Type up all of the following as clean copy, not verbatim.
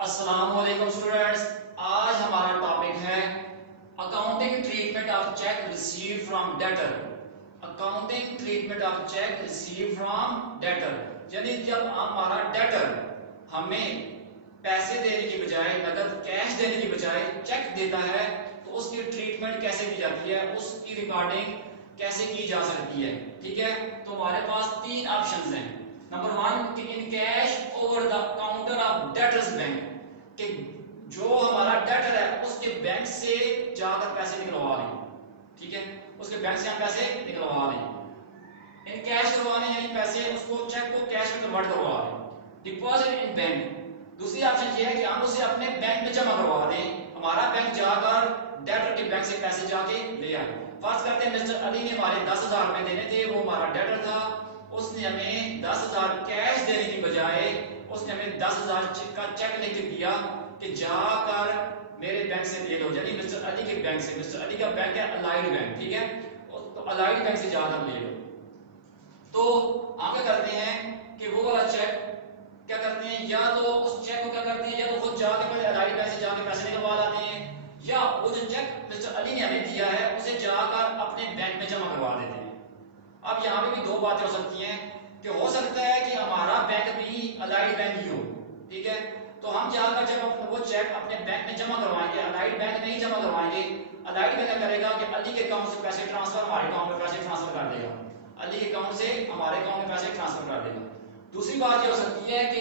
अस्सलाम वालेकुम स्टूडेंट्स। आज हमारा टॉपिक है accounting treatment of check received from debtor. Accounting treatment of check received from debtor, यानी जब हमारा डेटर हमें पैसे देने की बजाय, नगद कैश देने की बजाय चेक देता है तो उसकी ट्रीटमेंट कैसे की जाती है, उसकी रिकॉर्डिंग कैसे की जा सकती है। ठीक है, तो हमारे पास तीन ऑप्शंस हैं। नंबर वन कि in cash over the counter of debtors bank, कि जो हमारा डेटर है उसके बैंक से जाकर पैसे निकलवा लें। ठीक है, उसके बैंक से हम पैसे निकलवा लें। इन कैश करवाने यानी पैसे उसको चेक को कैश में कन्वर्ट करवा लें। डिपॉजिट इन बैंक, दूसरी ऑप्शन ये है कि हम उसे अपने बैंक में जमा करवा दें, हमारा बैंक जाकर डेटर के बैंक से पैसे जाके ले आए। फर्ज करते हैं मिस्टर अली ने हमारे 10,000 रुपए देने थे, वो हमारा डेटर था, उसने हमें 10,000 कैश देने की बजाय उसने हमें 10,000 का चेक लिख के दिया कि जाकर मेरे बैंक से ले लो, यानी मिस्टर अली के बैंक से। मिस्टर अली का बैंक है अलाइड बैंक, ठीक है, तो अलाइड बैंक से जाकर ले लो। तो हम क्या करते हैं कि वो वाला चेक क्या करते हैं, या तो उस चेक को क्या करते हैं, या तो खुद जाके पहले अलाइड बैंक से जाके पैसे निकलवा लाते हैं, या वो जो चेक मिस्टर अली ने हमें दिया है उसे जाकर अपने बैंक में जमा करवा देते हैं। अब यहाँ पे भी दो बातें हो सकती हैं कि हो सकता है कि हमारा बैंक भी अलाइड बैंक ही हो। ठीक है, तो हम जाकर जब वो चेक अपने बैंक में जमा करवाएंगे, अलाइड बैंक में ही जमा करवाएंगे, अलाइड बैंक क्या करेगा कि अली के अकाउंट से पैसे ट्रांसफर हमारे अकाउंट में पैसे ट्रांसफर कर देगा, अली के अकाउंट से हमारे अकाउंट में पैसे ट्रांसफर कर देगा। दूसरी बात ये हो सकती है कि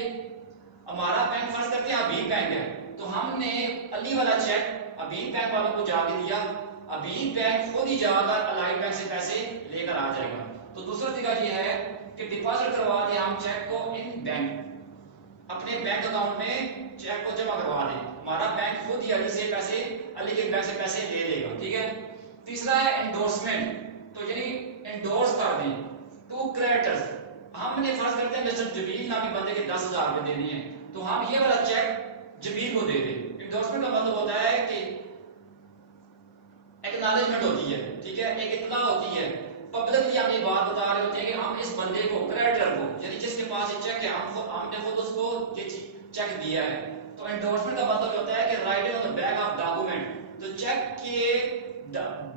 हमारा बैंक फर्ज करते हैं अबीब बैंक है, तो हमने अली वाला चेक अबीब बैंक वालों को जाके दिया, अबीब बैंक खुद ही जाकर अलाइड बैंक से पैसे लेकर आ जाएगा। तो दूसरा तरीका ये है कि डिपॉजिट करवा दें हम चेक को इन बैंक, अपने बैंक अकाउंट में चेक को जमा करवा दें, हमारा बैंक खुद ही अली से पैसे, अली के बैंक से पैसे ले लेगा। ठीक है, तीसरा है एंडोर्समेंट, तो यानी एंडोर्स कर दें टू क्रेडिटर्स। हमने फर्ज करते हैं मिस्टर जबील नामी बंदे के 10,000 रुपए देने हैं, तो हम ये वाला चेक जबील को दे दें। एंडोर्समेंट का मतलब होता है कि एक्नॉलेजमेंट होती है, ठीक है, एक इत्तला होती है, पब्लिकली हम ये बात बता रहे होते हैं कि हम इस बंदे को, क्रेडिटर को, यानी जिसके पास ये चेक है, हमने खुद उसको ये चेक दिया है। तो एंडोर्समेंट का मतलब होता है कि writing on the back of document, तो चेक के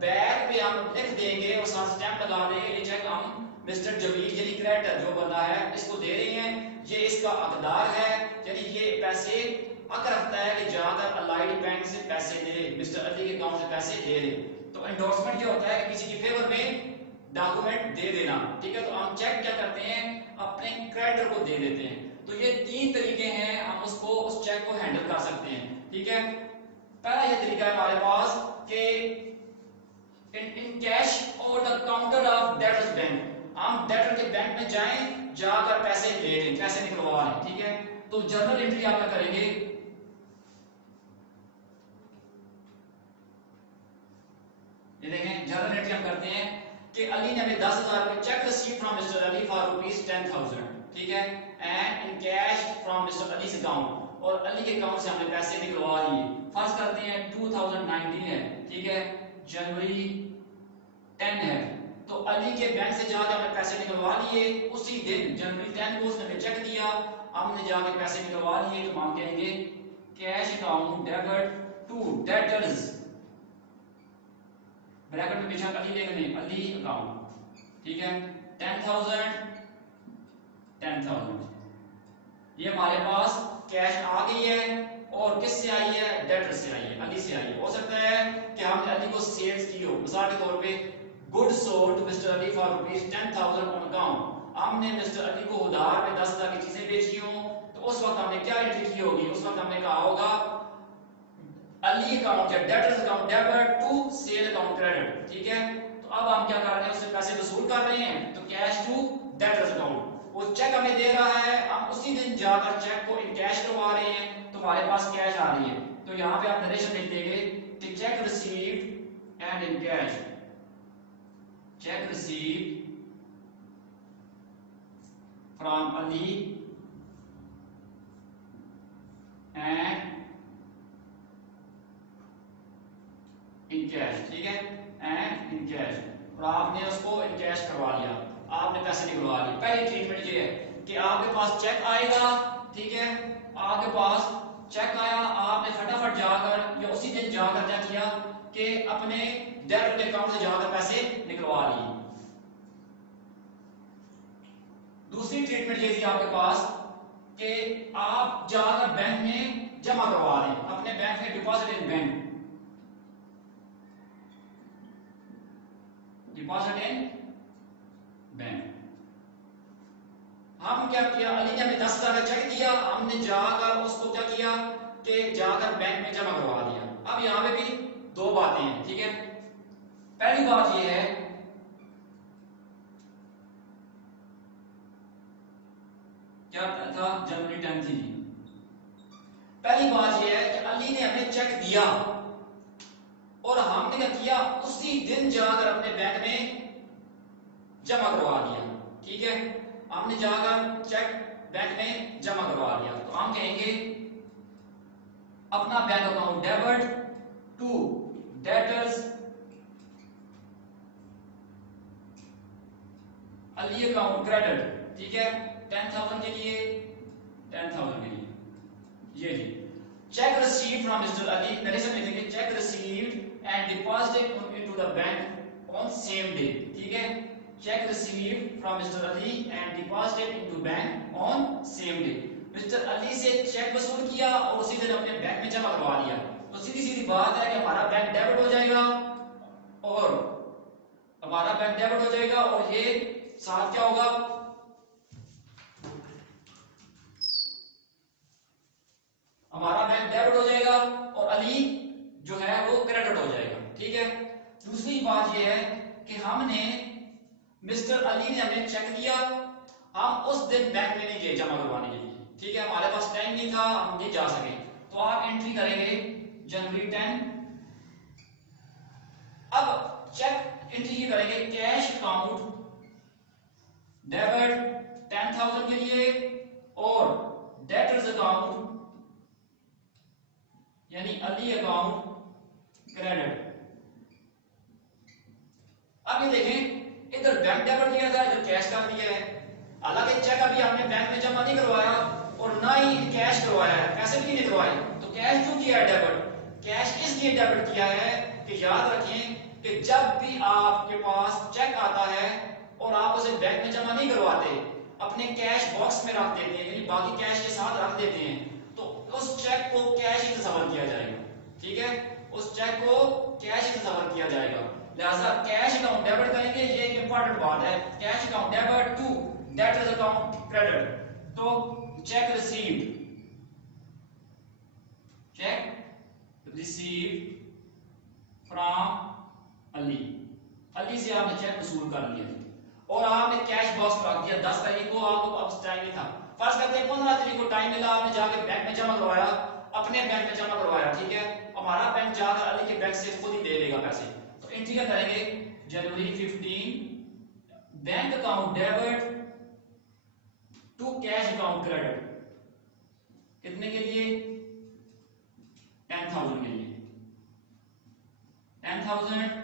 बैक पे हम लिख देंगे और साथ स्टैंप लगा देंगे, ये चेक हम मिस्टर जबील यानी क्रेडिटर जो बंदा है इसको दे रहे हैं, ये इसका हकदार है, यानी ये पैसे हक रखता है कि जाकर अलाइड बैंक से पैसे ले, मिस्टर अली के अकाउंट से पैसे ले ले। तो एंडोर्समेंट ये होता है कि किसी की फेवर में डॉक्यूमेंट दे देना। ठीक है, तो हम चेक क्या करते हैं, अपने क्रेडिटर को दे देते हैं। तो ये तीन तरीके हैं, हम उसको, उस चेक को हैंडल कर सकते हैं। ठीक है, पहला ये तरीका है हमारे पास कि in cash over the counter of debtors bank, हम डेटर के बैंक में जाएं, जाकर पैसे ले लें, पैसे निकलवा लें। ठीक है, तो जर्नल एंट्री आप क्या करेंगे, ये देखें जर्नल एंट्री हम करते हैं कि अली ने हमें 10,000 रुपए check receive from mister Ali for rupees 10,000, ठीक है, and in cash from mister Ali account, और अली के अकाउंट से हमने पैसे निकलवा लिए। फर्ज करते हैं 2019 है, ठीक है, जनवरी 10 है, तो अली के बैंक से जाकर हमने पैसे निकलवा लिए। उसी दिन जनवरी 10 को उसने हमें चेक दिया, हमने जाकर पैसे निकलवा लिए, तो हम कहेंगे cash account debit to debtors, bracket में पीछे अली लिखने, अली अकाउंट, ठीक है, 10,000 10,000, ये हमारे पास कैश आ गई है, और किससे आई है, डेटर से आई है, अली से आई है। हो सकता है कि हमने अली को सेल्स की हो, मिसाल के तौर पे good sold to mister Ali for rupees 10,000 on account, हमने मिस्टर अली को उधार में 10,000 की चीजें बेची हो, तो उस वक्त हमने क्या एंट्री की होगी, उस वक्त हमने कहा होगा अली अकाउंट या debtors account debit to sale account credit. ठीक है, तो अब हम क्या कर रहे हैं, उससे पैसे वसूल कर रहे हैं, तो कैश टू डेटर्स अकाउंट, वो चेक हमें दे रहा है, हम उसी दिन जाकर चेक को इन कैश करवा रहे हैं, तो हमारे पास कैश आ रही है। तो यहाँ पे आप नरेशन लिख देंगे कि check received and in cash, check received from Ali and in cash, ठीक है, एंड इन कैश, और आपने उसको इन कैश करवा लिया, आपने पैसे निकलवा लिए। पहली ट्रीटमेंट ये है कि आपके पास चेक आएगा, ठीक है, आपके पास चेक आया, आपने फटाफट जाकर या उसी दिन जाकर क्या किया कि अपने डेबिट के अकाउंट से जाकर पैसे निकलवा लिए। दूसरी ट्रीटमेंट ये थी आपके पास कि आप जाकर बैंक में जमा करवा लें, अपने बैंक में deposit in bank, deposit in bank. हम क्या किया, अली ने हमें 10,000 का चेक दिया, हमने जाकर उसको क्या किया कि जाकर बैंक में जमा करवा दिया। अब यहां पे भी दो बातें हैं, ठीक है। पहली बात यह है क्या था, जनवरी 10 थी। पहली बात यह है कि अली ने हमें चेक दिया और हमने क्या किया, उसी दिन जाकर अपने बैंक में जमा करवा दिया, ठीक है। हमने जाकर चेक बैंक में जमा करवा दिया, तो हम कहेंगे अपना bank account debit to debtors Ali account credit, ठीक है। 10,000 के लिए 10,000 के लिए ये जी cheque received from mister Ali, narration में लिखेंगे cheque received and deposited into the bank on same day, ठीक है। Cheque received from mister Ali and deposited into bank on same day. Mister Ali से चेक वसूल किया और उसी दिन अपने बैंक में जमा करवा दिया। तो सीधी सीधी बात है कि हमारा बैंक डेबिट हो जाएगा और हमारा बैंक डेबिट हो जाएगा और ये साथ क्या होगा, हमारा बैंक डेबिट हो जाएगा और अली जो है वो क्रेडिट हो जाएगा, ठीक है। दूसरी बात ये है कि हमने मिस्टर अली ने हमें चेक दिया, हम उस दिन बैंक में नहीं गए जमा करवाने के लिए, ठीक है। हमारे पास टाइम नहीं था, हम नहीं जा सके, तो आप एंट्री करेंगे जनवरी 10। अब चेक एंट्री की करेंगे कैश अकाउंट डेबिट 10,000 के लिए और डेटर्स अकाउंट यानी अली अकाउंट क्रेडिट। अब ये देखें, इधर बैंक डेबिट किया था, इधर कैश कर दिया है। हालांकि चेक अभी हमने बैंक में जमा नहीं करवाया और ना ही कैश करवाया है, पैसे भी नहीं करवाए। तो कैश क्यों किया है डेबिट? कैश इसलिए डेबिट किया है कि याद रखें कि जब भी आपके पास चेक आता है और आप उसे बैंक में जमा नहीं करवाते, अपने कैश बॉक्स में रख देते हैं, यानी बाकी कैश के साथ रख देते हैं, तो उस चेक को कैश ही तस्वर किया जाएगा, ठीक है। उस चेक को कैश ही तस्वर किया जाएगा। लिहाजा कैश अकाउंट डेबिट करेंगे, ये एक इंपॉर्टेंट बात है। Cash account debit to debtors account credit. तो cheque received, cheque received from Ali, Ali से आपने चेक वसूल कर लिया और आपने कैश बॉक्स रख दिया। 10 तारीख को आपको अब टाइम नहीं था, फर्ज करते हैं 15 तारीख को टाइम मिला, आपने जाके बैंक में जमा करवाया, अपने बैंक में जमा करवाया, ठीक है। हमारा बैंक जाकर अली के बैंक से खुद ही ले लेगा पैसे। तो एंट्री क्या करेंगे, January 15 bank account debit to cash account credit, कितने के लिए, 10,000 के लिए, 10,000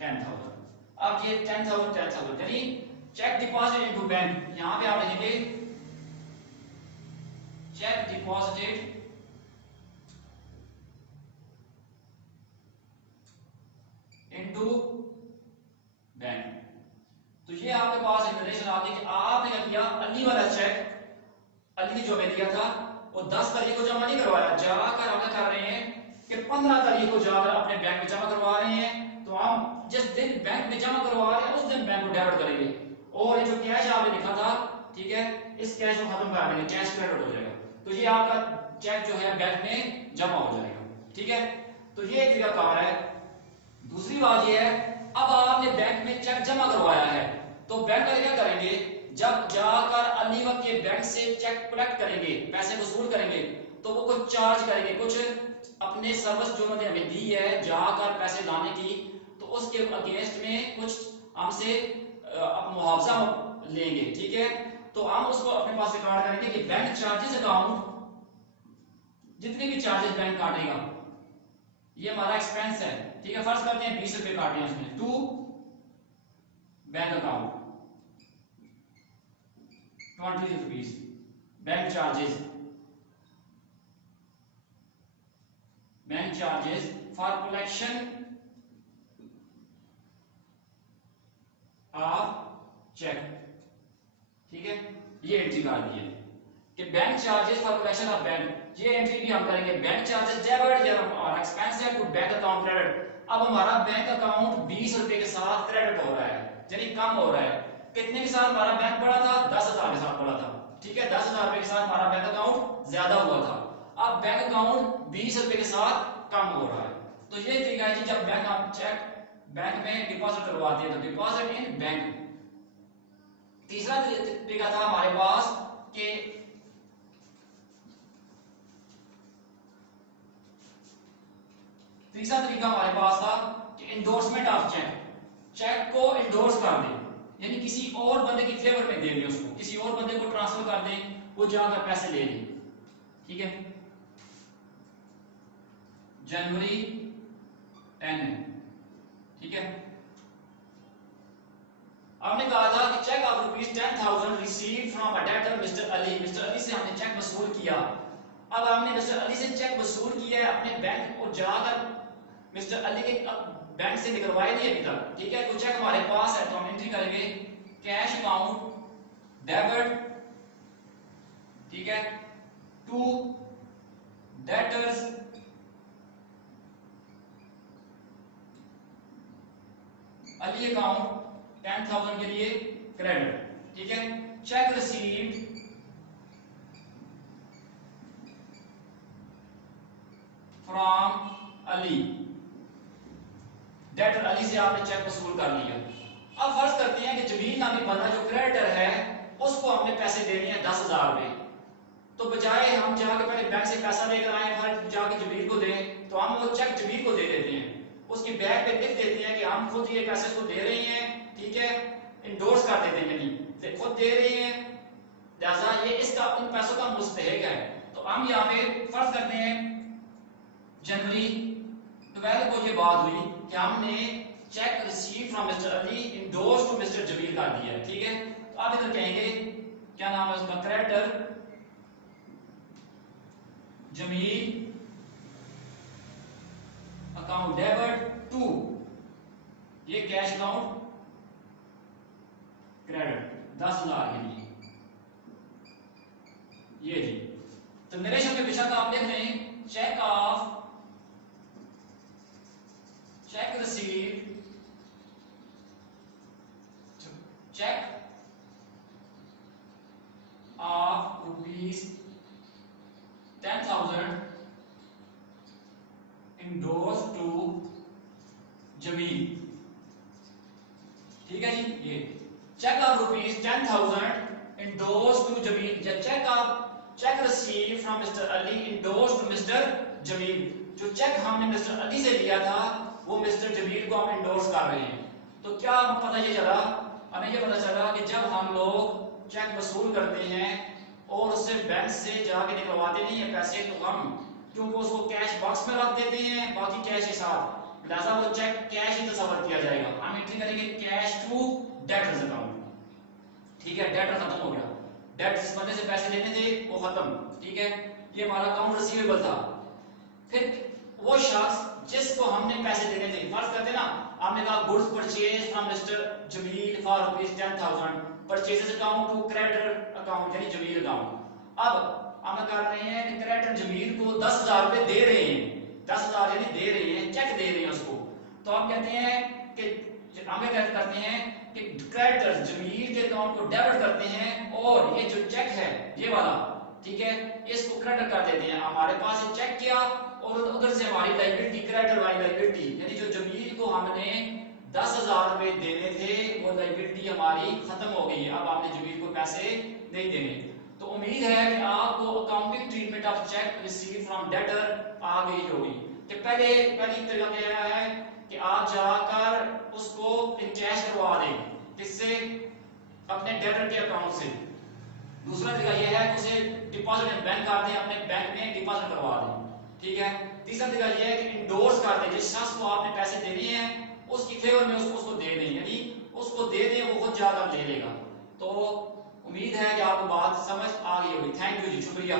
10,000। अब ये 10,000 यानी चेक डिपॉजिट इनटू बैंक, यहां पे आप लिखेंगे चेक डिपॉजिटेड इनटू बैंक। तो ये आपके पास एक रिलेशन आ गई कि आपने क्या किया, अली वाला चेक अली ने जो हमें दिया था वो 10 तारीख को जमा नहीं करवाया, जाकर हम कर रहे हैं कि 15 तारीख को जाकर अपने बैंक में जमा करवा रहे हैं। तो हम जिस दिन बैंक में जमा करवा रहे हैं उस दिन बैंक को डेबिट करेंगे और ये जो कैश आपने लिखा था, ठीक है, इस कैश को खत्म कर देंगे, कैश क्रेडिट हो जाएगा। तो ये आपका चेक जो है बैंक में जमा हो जाएगा, ठीक है। तो ये एक तरीका कार है। दूसरी बात ये है, अब आपने बैंक में चेक जमा करवाया है तो बैंक वाले क्या करेंगे, जब जाकर अली वक्त के बैंक से चेक कलेक्ट करेंगे, पैसे वसूल करेंगे, तो वो कुछ चार्ज करेंगे, कुछ अपने सर्विस जो उन्होंने हमें दी है जाकर पैसे लाने की, तो उसके अगेंस्ट में कुछ हमसे मुआवजा लेंगे, ठीक है। तो हम उसको अपने पास रिकॉर्ड करेंगे कि बैंक चार्जेस अकाउंट, जितने भी चार्जेस बैंक काटेगा ये हमारा एक्सपेंस है, ठीक है। फर्ज करते हैं 20 रुपए काटे हैं उसने, to bank account 20 rupees bank charges, bank charges for collection of cheque. ठीक है, ये एंट्री कर दी है कि bank charges for collection of bank. ये एंट्री भी हम करेंगे, बैंक चार्जेस डेबिट या और एक्सपेंस है टू बैंक अकाउंट क्रेडिट। अब हमारा बैंक अकाउंट 20 रुपए के साथ क्रेडिट हो रहा है, यानी कम हो रहा है। कितने के साथ हमारा बैंक बढ़ा था? 10,000 के साथ बढ़ा था। ठीक है, 10,000 रुपए के साथ हमारा बैंक अकाउंट ज्यादा हुआ था। अब बैंक अकाउंट 20 रुपए के साथ कम हो रहा है। तो ये तरीका है कि जब बैंक आप चेक बैंक में डिपॉजिट करवाते हैं तो डिपॉजिट इन बैंक। तीसरा तरीका था हमारे पास कि तीसरा तरीका हमारे पास था कि इंडोर्समेंट ऑफ चेक। चेक को इंडोर्स कर दें, यानी किसी और बंदे की फेवर में दे दें, उसको किसी और बंदे को ट्रांसफर कर दें, वो जाकर पैसे ले लें। ठीक है, जनवरी 10। ठीक है, हमने कहा था कि cheque of ₹10,000 receive from a debtor mister Ali. Mister Ali से हमने चेक वसूल किया। अब हमने मिस्टर अली से चेक वसूल किया है, अपने बैंक को जाकर मिस्टर अली के बैंक से निकलवाए नहीं अभी तक। ठीक है, तो चेक हमारे पास है तो हम एंट्री करेंगे कैश अकाउंट डेबिट। ठीक है, टू डेटर्स अली अकाउंट 10,000 के लिए क्रेडिट। ठीक है, cheque received from Ali. Debtor Ali से आपने चेक वसूल कर लिया। अब फर्ज करते हैं कि जमील नामी बंदा जो क्रेडिटर है उसको हमने पैसे देने हैं 10,000 रुपए। तो बजाय हम जाके पहले बैंक से पैसा लेकर आए फिर जाके जमील को दें, तो हम वो चेक जमील को दे देते हैं, उसकी बैग पे लिख देते हैं कि हम खुद ये पैसे को दे रहे हैं। ठीक है, इंडोर्स कर देते हैं, यानी खुद दे रहे हैं, लिहाजा ये इसका उन पैसों का मुस्तहिक है। तो हम यहाँ पे फर्ज करते हैं जनवरी 12 को ये बात हुई कि हमने cheque receive from mister Ali endorse to mister Jameel कर दिया है। ठीक है, तो आप इधर कहेंगे क्या नाम है उसका, creditor Jameel account debit to, ये कैश अकाउंट क्रेडिट 10,000 के लिए। ये जी, तो नरेशन में बेशक आप लिख लें cheque of cheque receive cheque of ₹10,000 endorse to Jameel. ठीक है जी, ये cheque of ₹10,000 endorse to Jameel. Cheque receive from mister Ali endorse to mister Jameel. जो चेक हमने मिस्टर अली से लिया था वो मिस्टर जमील को हम इंडोर्स कर रहे हैं। तो क्या पता ये चला, हमें ये पता चला कि जब हम लोग चेक वसूल करते हैं और उससे बैंक से जाके निकलवाते नहीं है पैसे, तो हम क्योंकि उसको कैश बॉक्स में रख देते हैं बाकी कैश के साथ, लिहाजा वो चेक कैश ही तस्वर किया जाएगा। हम एंट्री करेंगे कैश टू डेटर्स अकाउंट। ठीक है, डेटर खत्म हो गया, डेट जिस बंदे से पैसे लेने थे वो खत्म। ठीक है, ये हमारा अकाउंट रिसीवेबल था। फिर वो शख्स जिसको हमने पैसे देने थे, फर्ज करते ना हमने कहा goods purchase from mister Jameel for ₹10,000 purchases account to creditor account यानी जमील अकाउंट। अब हम कर रहे हैं कि क्रेडिटर जमील को 10,000 रुपए दे रहे हैं, 10,000 यानी दे रहे हैं, चेक दे रहे हैं उसको। तो हम कहते हैं कि हम क्या करते हैं कि क्रेडिटर जमील के अकाउंट को डेबिट करते हैं और ये जो चेक है ये वाला, ठीक है, इसको क्रेडिट कर देते हैं। हमारे पास चेक किया और उधर से हमारी लायबिलिटी क्रेडिटर वाली लायबिलिटी यानी जो जमील को हमने 10,000 रुपए देने थे वो लायबिलिटी हमारी खत्म हो गई है। अब आपने जमील को पैसे नहीं देने। तो उम्मीद है कि आपको accounting treatment of cheque receive from debtor आ गई होगी कि पहली तरीका क्या है कि आप जाकर उसको कैश करवा दें, किससे, अपने डेटर के अकाउंट से। दूसरा तरीका यह है कि उसे डिपॉजिट बैंक कर दें, अपने बैंक में डिपॉजिट करवा दें। ठीक है, तीसरा तरीका यह है कि इंडोर्स कर दें, जिस शख्स को आपने पैसे देने हैं उसकी फेवर में उसको दे दें, यानी उसको दे दें वो बहुत ज्यादा ले लेगा। तो उम्मीद है कि आपको बात समझ आ गई होगी। थैंक यू जी, शुक्रिया।